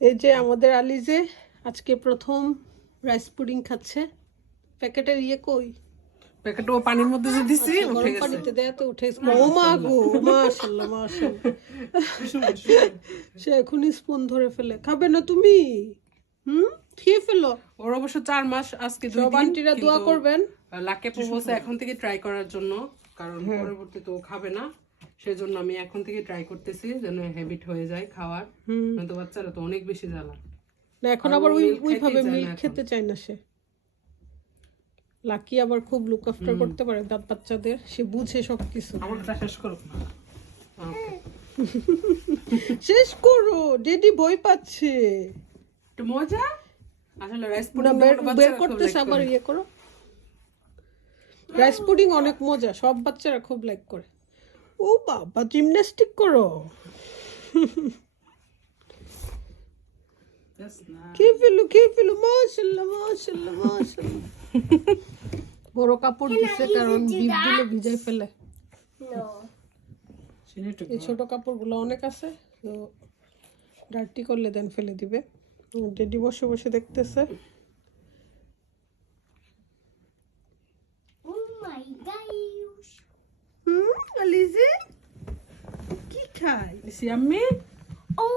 এই যে আমাদের আলিজে আজকে প্রথম রাইস পুডিং খাচ্ছে। প্যাকেটের ইয়ে কই? প্যাকেট ও পানির মধ্যে যে দিছি আচ্ছা, উঠে গেছে। পানিতে দেয় তো উঠে ও মা গো মাশাল্লাহ মাশাল্লাহ। সে এখনই স্পুন ধরে ফেলে। খাবে না তুমি? হুম? খেয়ে ফেলো। ওর অবশ্য চার মাস আজকে দুই দিন, আন্টিরা দোয়া করবেন। লাকে এখন থেকে ট্রাই করার জন্য কারণ পরবর্তীতে ও খাবে না। সেজন্য আমি এখন থেকে ট্রাই করতেছি যেন হ্যাবিট হয়ে যায় খাওয়ার। নয়তো বাচ্চারা তো অনেক বেশি জ্বালা। না এখন আবার ওই ওইভাবে মিল্ক খেতে চায় না সে। লাকি আবার খুব লুক আফটার করতে পারে দাঁত বাচ্চাদের সে বুঝে সব কিছু আমারটা শেষ Okay. শেষ করো ডেডি বই পাচ্ছে। একটু মজা? আসলে রাইস না বের বের করতেছে আবার ইয়ে করো। রাইস পুডিং অনেক মজা সব বাচ্চারা খুব লাইক করে। ও বাবা জিমন্যাস্টিক করো। খেয়ে ফেলো খেয়ে ফেলো মাশাল্লাহ মাশাল্লাহ মাশাল্লাহ বড় কাপড় দিছে কারণ বিপ দিলে ভিজাই ফেলে। এই ছোট কাপড়গুলো অনেক আছে তো ডার্টি করলে দেন ফেলে দিবে। ডেডি বসে বসে দেখতেছে। কি আমি